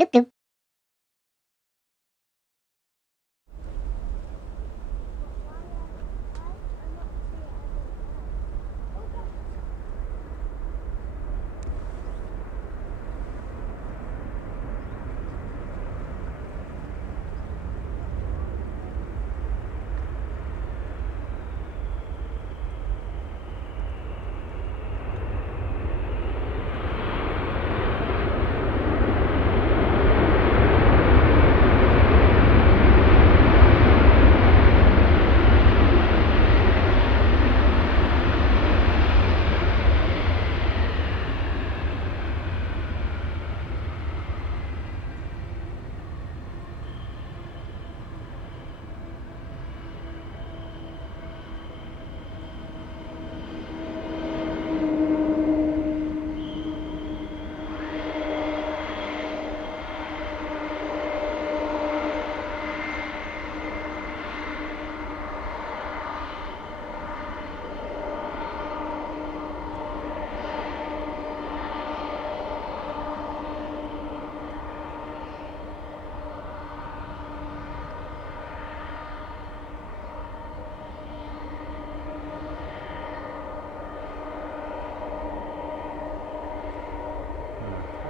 Doop doop.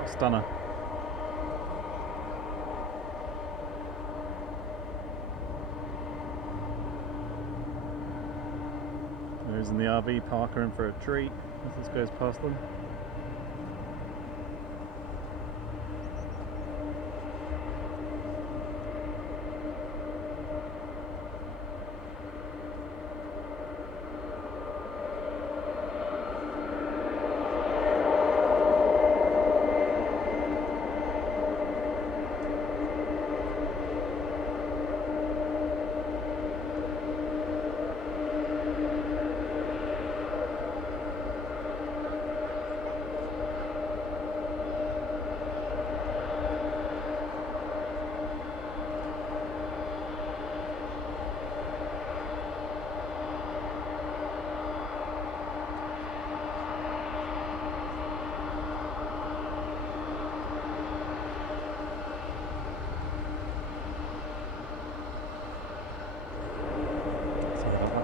Stunner. Those in the RV park are in for a treat as this goes past them.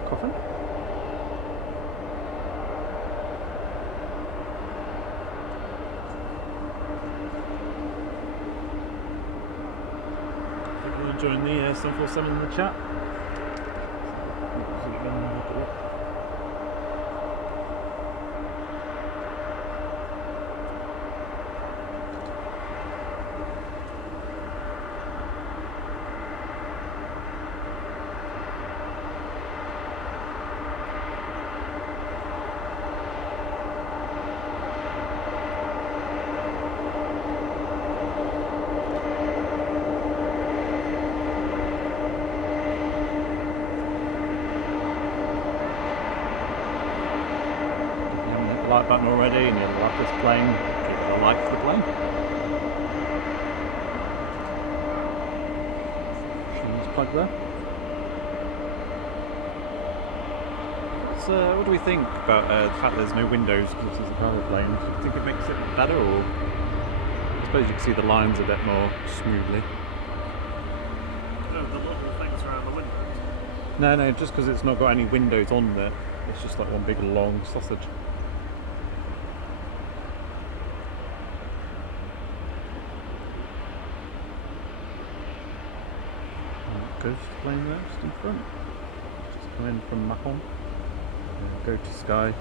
Coffin. People who join the 747 in the chat. Like button already and you'll love this plane, give it a like for the plane. Shoes plug there. So, what do we think about the fact there's no windows because this is a cargo plane? Do you think it makes it better, or I suppose you can see the lines a bit more smoothly? The little things around the windows? No, just because it's not got any windows on there. It's just like one big long sausage. Ghost plane there, just in front. Just come in from Macon. Go to Sky.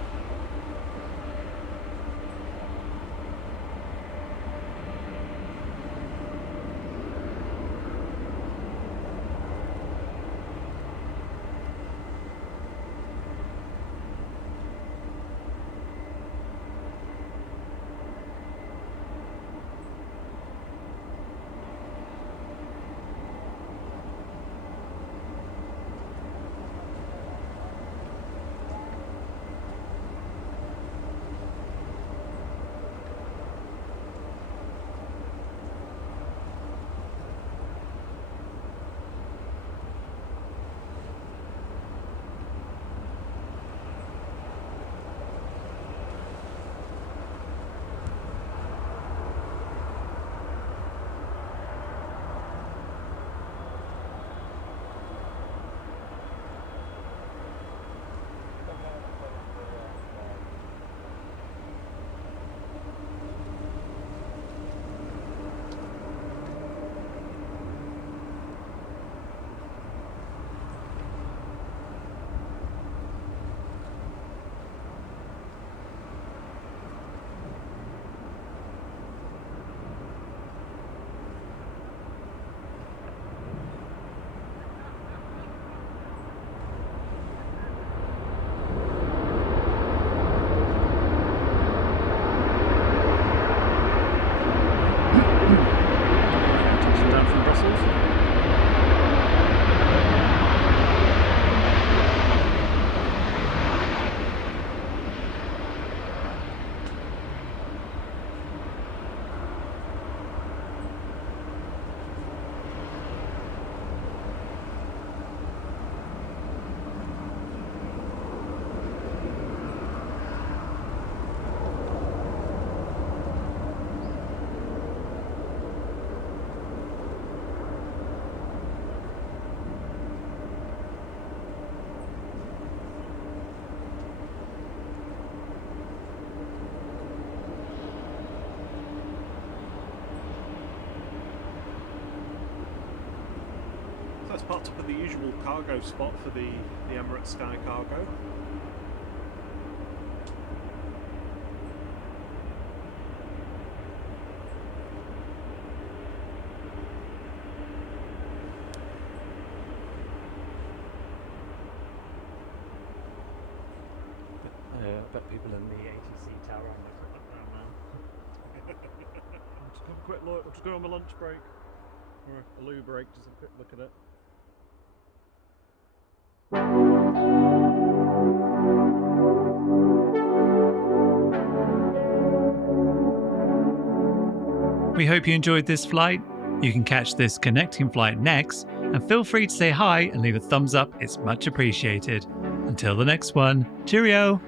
Let's parked up at the usual cargo spot for the Emirates Sky Cargo. I bet people in the ATC tower on this like that, man. Just have a quick look. We're just going on my lunch break. Or a loo break, just have a quick look at it. We hope you enjoyed this flight. You can catch this connecting flight next, and feel free to say hi and leave a thumbs up, it's much appreciated. Until the next one, cheerio!